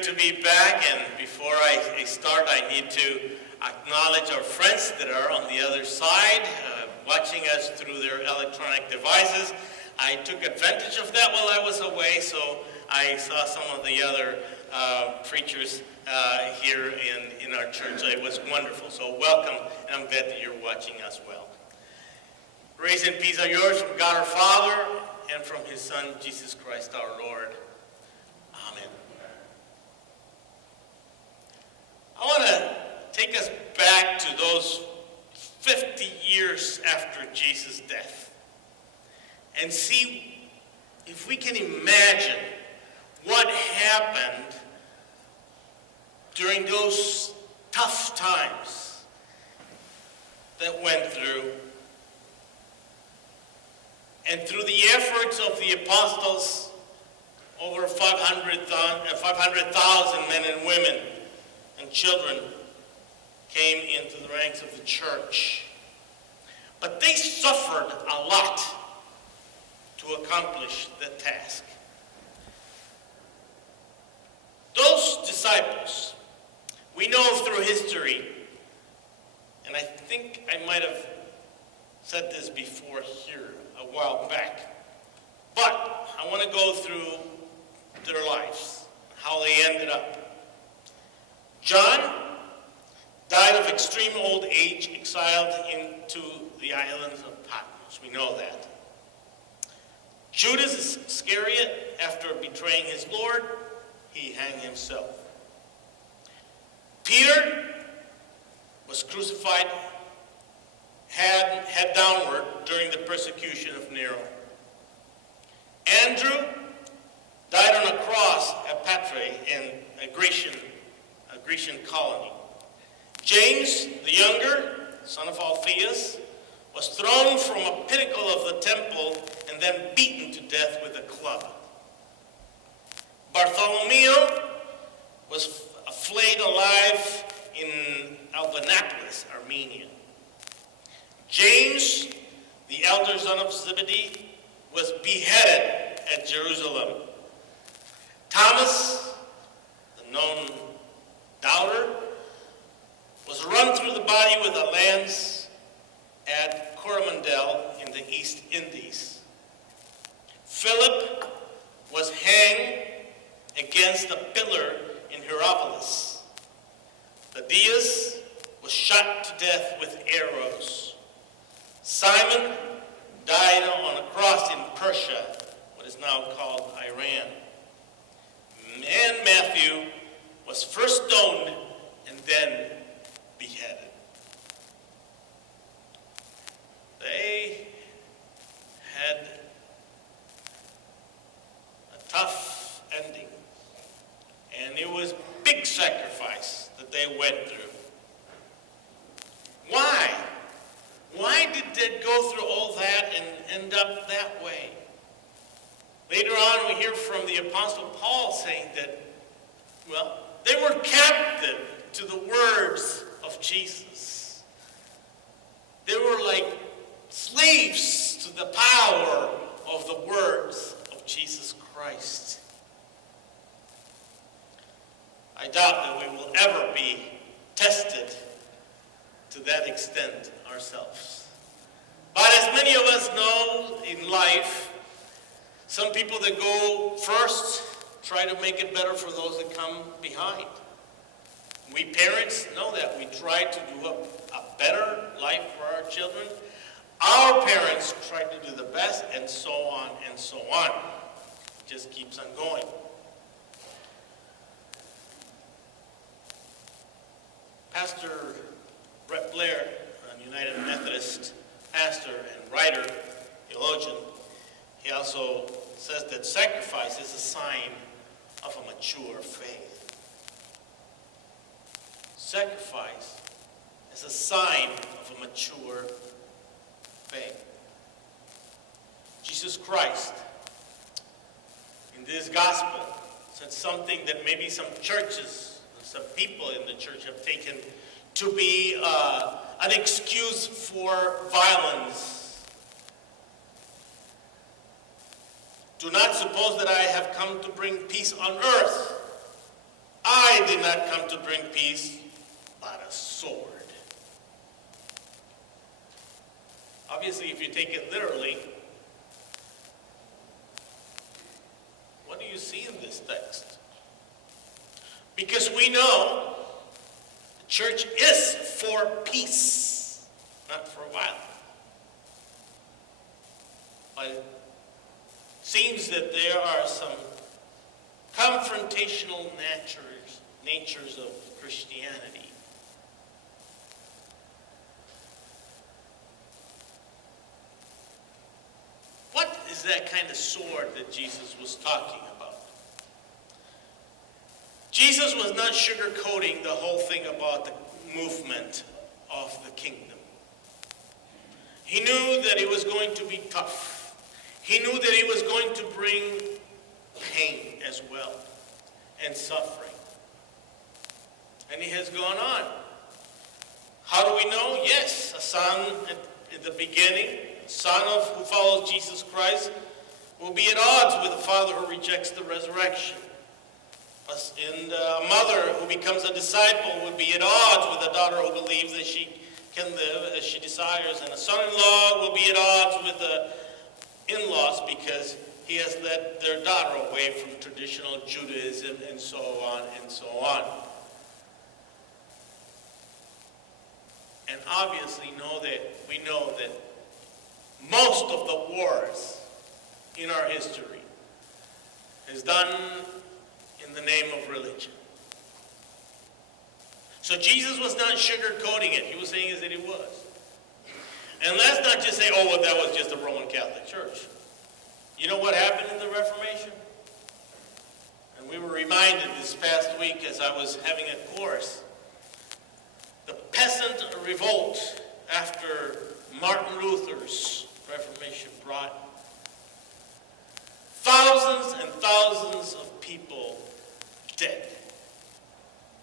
good to be back, and before I start, I need to acknowledge our friends that are on the other side, watching us through their electronic devices. I took advantage of that while I was away, so I saw some of the other preachers here in our church. It was wonderful, so welcome, and I'm glad that you're watching as well. Grace and peace are yours from God our Father and from His Son, Jesus Christ our Lord. Amen. I want to take us back to those 50 years after Jesus' death and see if we can imagine what happened during those tough times that went through, and through the efforts of the apostles, over 500,000 men and women and children came into the ranks of the church. But they suffered a lot to accomplish the task. Those disciples, we know through history, and I think I might have said this before here a while back, but I want to go through their lives, how they ended up. John died of extreme old age, exiled into the islands of Patmos. We know that. Judas Iscariot, after betraying his Lord, he hanged himself. Peter was crucified head downward during the persecution of Nero. Andrew died on a cross at Patrae in a Grecian colony. James, the younger, son of Alphaeus, was thrown from a pinnacle of the temple and then beaten to death with a club. Bartholomew was flayed alive in Albanapolis, Armenia. James, the elder son of Zebedee, was beheaded at Jerusalem. Thomas, the known doubter, was run through the body with a lance at Coromandel in the East Indies. Philip was hanged against a pillar in Hierapolis. Thaddeus was shot to death with arrows. Simon died on a cross in Persia, what is now called Iran. And Matthew was first stoned and then beheaded. They had a tough ending, and it was big sacrifice that they went through. Why? Why did they go through all that and end up that way? Later on, we hear from the Apostle Paul saying that, well, they were captive to the words of Jesus. They were like slaves to the power of the words of Jesus Christ. I doubt that we will ever be tested to that extent ourselves. But as many of us know in life, some people that go first try to make it better for those that come behind. We parents know that. We try to do a better life for our children. Our parents try to do the best, and so on and so on. It just keeps on going. Pastor Brett Blair, a United Methodist pastor and writer, theologian, he also says that sacrifice is a sign of a mature faith. Sacrifice is a sign of a mature faith. Jesus Christ, in this gospel, said something that maybe some churches, some people in the church have taken to be an excuse for violence. Do not suppose that I have come to bring peace on earth. I did not come to bring peace, but a sword. Obviously, if you take it literally, what do you see in this text? Because we know the church is for peace, not for violence. But it seems that there are some confrontational natures of Christianity. What is that kind of sword that Jesus was talking about? Jesus was not sugarcoating the whole thing about the movement of the kingdom. He knew that it was going to be tough. He knew that it was going to bring pain as well and suffering. And he has gone on. How do we know? Yes, a son at the beginning, a son who follows Jesus Christ, will be at odds with a father who rejects the resurrection. And a mother who becomes a disciple would be at odds with a daughter who believes that she can live as she desires. And a son-in-law will be at odds with the in-laws because he has led their daughter away from traditional Judaism and so on and so on. And obviously we know that most of the wars in our history is done in the name of religion. So Jesus was not sugarcoating it. He was saying is that it was. And let's not just say, oh, well, that was just the Roman Catholic Church. You know what happened in the Reformation? And we were reminded this past week as I was having a course. The peasant revolt after Martin Luther's Reformation brought thousands and thousands of people dead.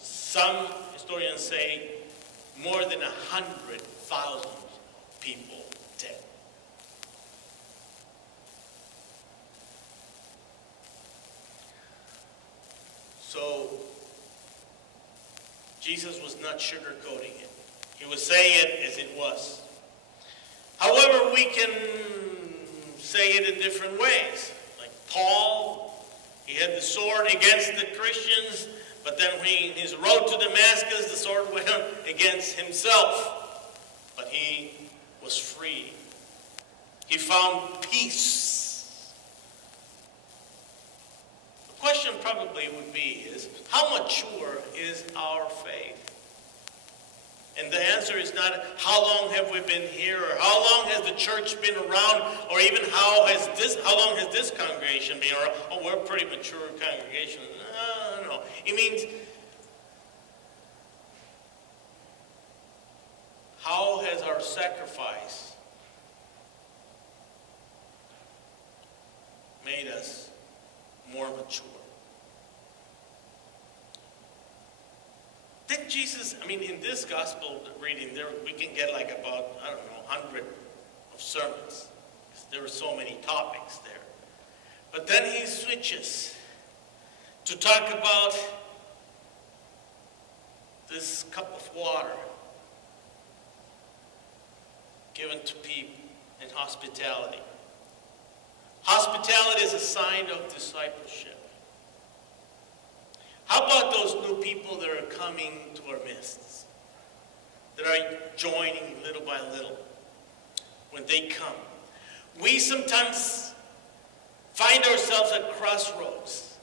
Some historians say more than 100,000 people dead. So Jesus was not sugarcoating it. He was saying it as it was. However, we can say it in different ways. Like Paul, he had the sword against the Christians, but then when his road to Damascus, the sword went against himself. But he was free. He found peace. The question probably would be is, how mature is our faith? And the answer is not how long have we been here, or how long has the church been around, or even how long has this congregation been around? Oh, we're a pretty mature congregation. No. It means how has our sacrifice made us more mature? Didn't Jesus, in this gospel reading, we can get like about, 100 of sermons. There were so many topics there. But then he switches to talk about this cup of water given to people in hospitality. Hospitality is a sign of discipleship. How about those new people that are coming to our midst, that are joining little by little? When they come, we sometimes find ourselves at crossroads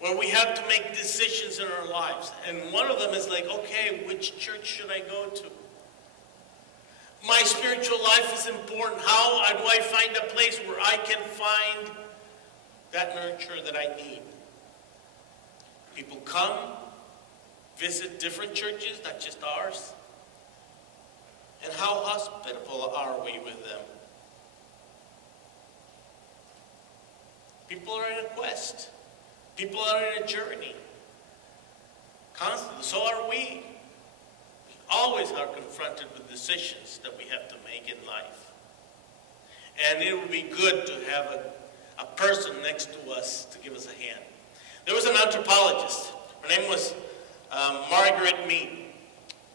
where we have to make decisions in our lives. And one of them is like, okay, which church should I go to? My spiritual life is important. How do I find a place where I can find that nurture that I need? People come, visit different churches, not just ours. And how hospitable are we with them? People are in a quest. People are in a journey. Constantly. So are we. We always are confronted with decisions that we have to make in life. And it would be good to have a person next to us to give us a hand. There was an anthropologist Her name was Margaret Mead.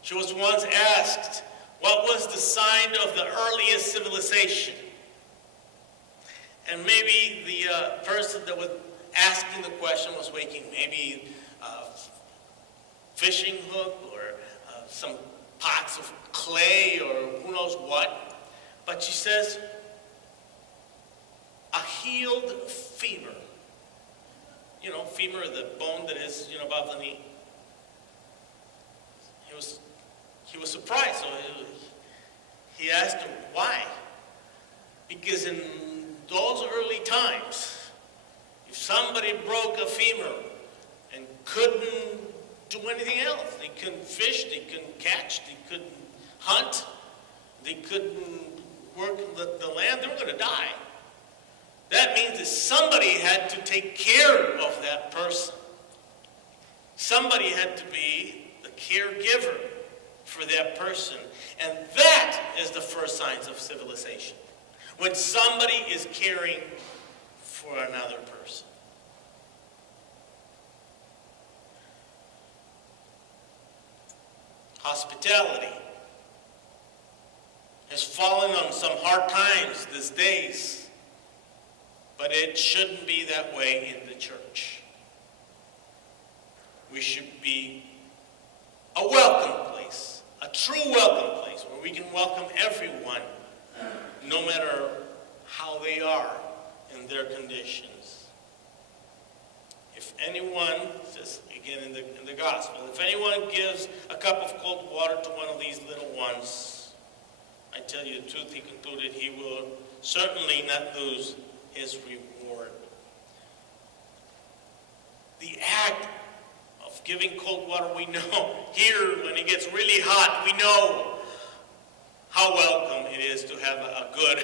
She was once asked, what was the sign of the earliest civilization? And maybe the person that was asking the question was making maybe a fishing hook or some pots of clay or who knows what. But she says, a healed femur. You know, femur, the bone that is, above the knee. He was surprised, so he asked him, why? Because in those early times, if somebody broke a femur and couldn't do anything else, they couldn't fish, they couldn't catch, they couldn't hunt, they couldn't work the land, they were going to die. That means that somebody had to take care of that person. Somebody had to be the caregiver for that person. And that is the first signs of civilization. When somebody is caring for another person. Hospitality has fallen on some hard times these days, but it shouldn't be that way in the church. We should be a welcome place, a true welcome place where we can welcome everyone, no matter how they are in their conditions. If anyone, says again in the gospel, if anyone gives a cup of cold water to one of these little ones, I tell you the truth, he concluded, he will certainly not lose his reward. The act of giving cold water, we know, here when it gets really hot, we know how welcome it is to have a good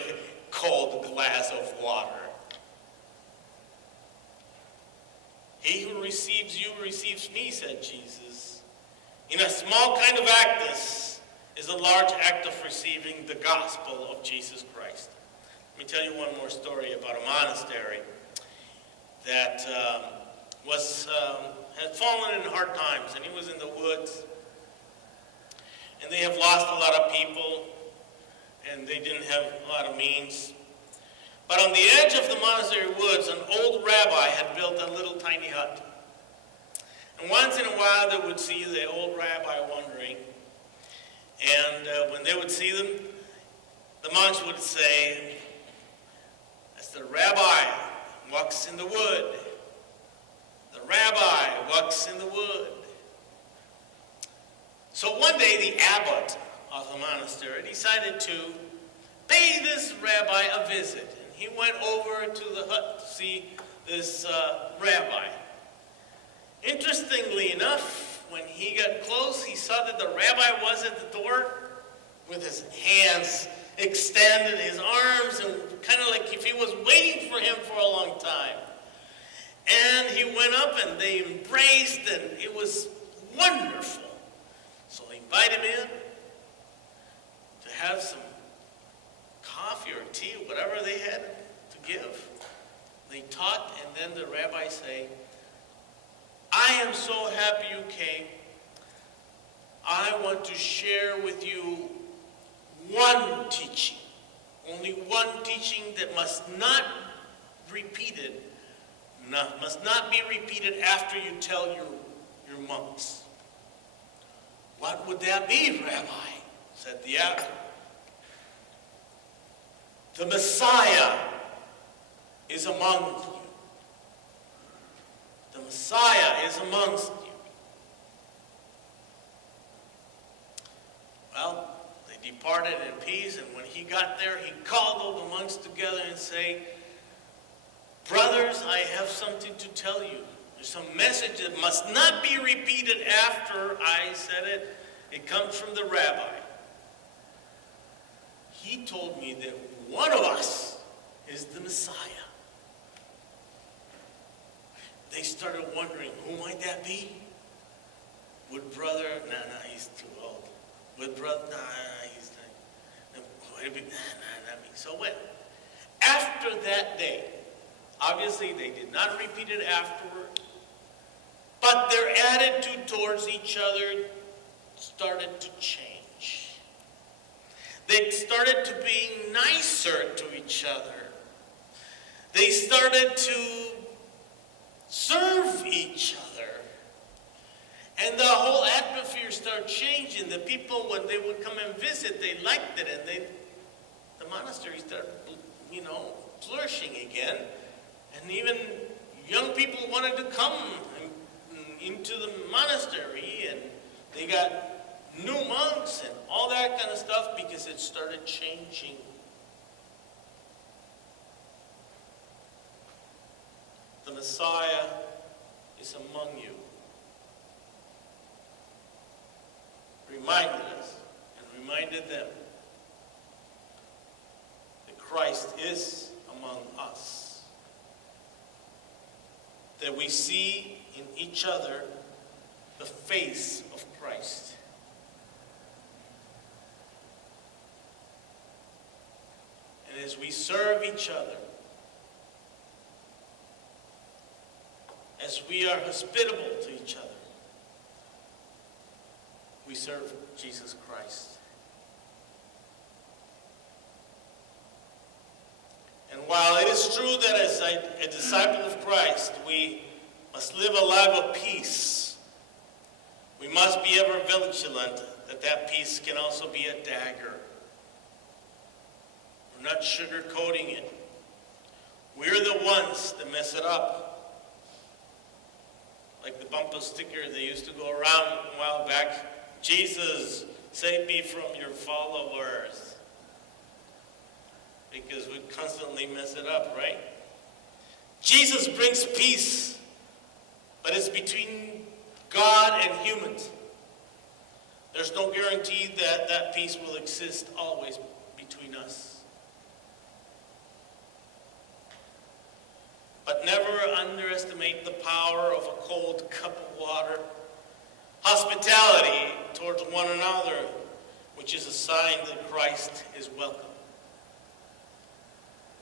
cold glass of water. He who receives you receives me, said Jesus. In a small kind of act, this is a large act of receiving the gospel of Jesus Christ. Let me tell you one more story about a monastery that had fallen in hard times, and he was in the woods, and they have lost a lot of people, and they didn't have a lot of means. But on the edge of the monastery woods, an old rabbi had built a little tiny hut. And once in a while, they would see the old rabbi wandering. And when they would see them, the monks would say, as the rabbi walks in the wood, the rabbi walks in the wood. So one day, the abbot of the monastery decided to pay this rabbi a visit. He went over to the hut to see this rabbi. Interestingly enough, when he got close, he saw that the rabbi was at the door with his hands extended, his arms, and kind of like if he was waiting for him for a long time. And he went up and they embraced, and it was wonderful. So he invited him in to have some coffee or tea or whatever they had to give. They talked, and then the rabbi say, I am so happy you came. I want to share with you one teaching, only one teaching that must not be repeated after you tell your monks. What would that be, Rabbi? Said the abbot. The Messiah is among you. The Messiah is amongst you. Well, they departed in peace, and when he got there, he called all the monks together and said, brothers, I have something to tell you. There's some message that must not be repeated after I said it. It comes from the rabbi. He told me that one of us is the Messiah. They started wondering, who might that be? Would brother, he's too old. Would brother, he's not. Would it be, not me. So when? After that day, obviously they did not repeat it afterward, But their attitude towards each other started to change. They started to be nicer to each other. They started to serve each other. And the whole atmosphere started changing. The people, when they would come and visit, they liked it. And the monastery started, flourishing again. And even young people wanted to come into the monastery. And they got new monks and all that kind of stuff because it started changing. The Messiah is among you. Reminded us and reminded them that Christ is among us. That we see in each other the face of Christ. And as we serve each other, as we are hospitable to each other, we serve Jesus Christ. And while it is true that as a disciple of Christ, we must live a life of peace, we must be ever vigilant that peace can also be a dagger. We're not sugarcoating it. We're the ones that mess it up. Like the bumper sticker they used to go around a while back. Jesus, save me from your followers. Because we constantly mess it up, right? Jesus brings peace, but it's between God and humans. There's no guarantee that that peace will exist always between us. But never underestimate the power of a cold cup of water. Hospitality towards one another, which is a sign that Christ is welcome.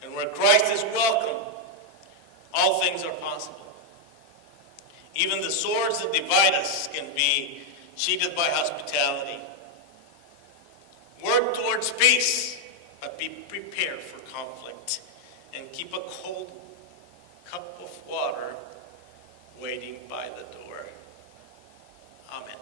And where Christ is welcome, all things are possible. Even the swords that divide us can be sheathed by hospitality. Work towards peace, but be prepared for conflict. And keep a cold cup of water waiting by the door. Amen.